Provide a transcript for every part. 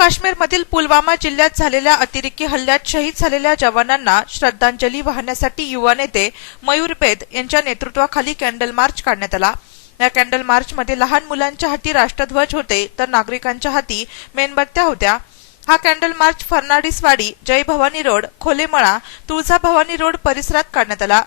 काश्मीरमधील पुलवामा जिल्ह्यात झालेल्या अतिरेकी हल्ल्यात शहीद झालेल्या जवानांना श्रद्धांजली वाहण्यासाठी युवा नेते मयूर बेद यांच्या नेतृत्वाखाली कॅन्डल मार्च काढण्यात आला. या कॅन्डल मार्चमध्ये लहान मुलांच्या हाती राष्ट्रध्वज होते तर नागरिकांच्या हाती मेणबत्त्या होत्या. हा candle march Fernandiswadi Jay Bhavani road Kholemala Tulja Bhavani road परिसरात काढण्यात आला.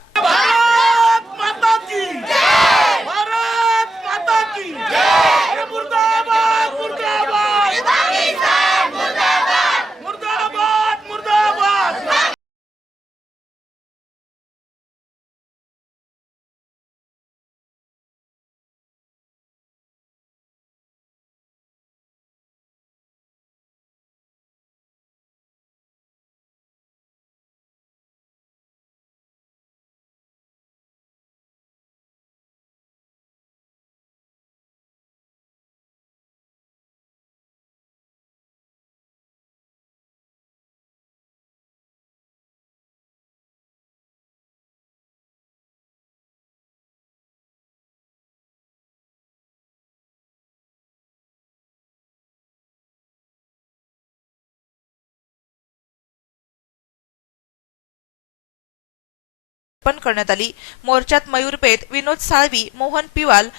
पण करण्यात आली. मोर्चात मयूर पेत विनोद साळवी मोहन पिवाल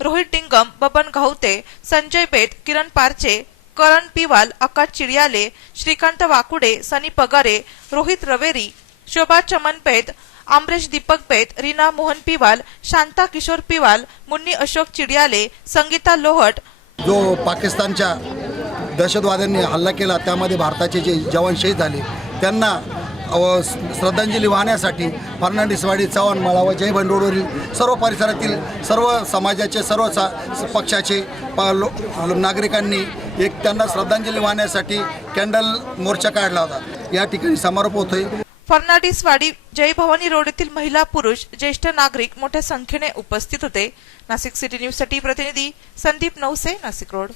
रोहित टिंगम बबन घावते संजय पेत किरण पारचे करण पिवाल आकाश चिडियाले श्रीकांत वाकुडे सनी पगारे रोहित रवेरी शोभा चमन पेत आमरेश दीपक पेत रीना मोहन पिवाल शांता किशोर पिवाल मुन्नी अशोक चिडियाले संगीता लोहट. जो पाकिस्तानच्या दहशतवाद्यांनी हल्ला केला त्यामध्ये भारताचे जे जवान शहीद झाले त्यांना श्रद्धांजली वाहण्यासाठी फर्नांडिसवाडी चव्हाणमाळा व जय रोडवरील सर्व परिसरातील सर्व समाजाचे सर्व सा पक्षाचे लो नागरिकांनी एक त्यांना श्रद्धांजली वाहण्यासाठी कॅन्डल मोर्चा काढला होता. या ठिकाणी समारोप होतोय. फर्नाडिसवाडी जय भवानी रोड येथील महिला पुरुष ज्येष्ठ नागरिक मोठ्या संख्येने उपस्थित होते. नाशिक सिटी न्यूजसाठी प्रतिनिधी संदीप नवसे नाशिक रोड.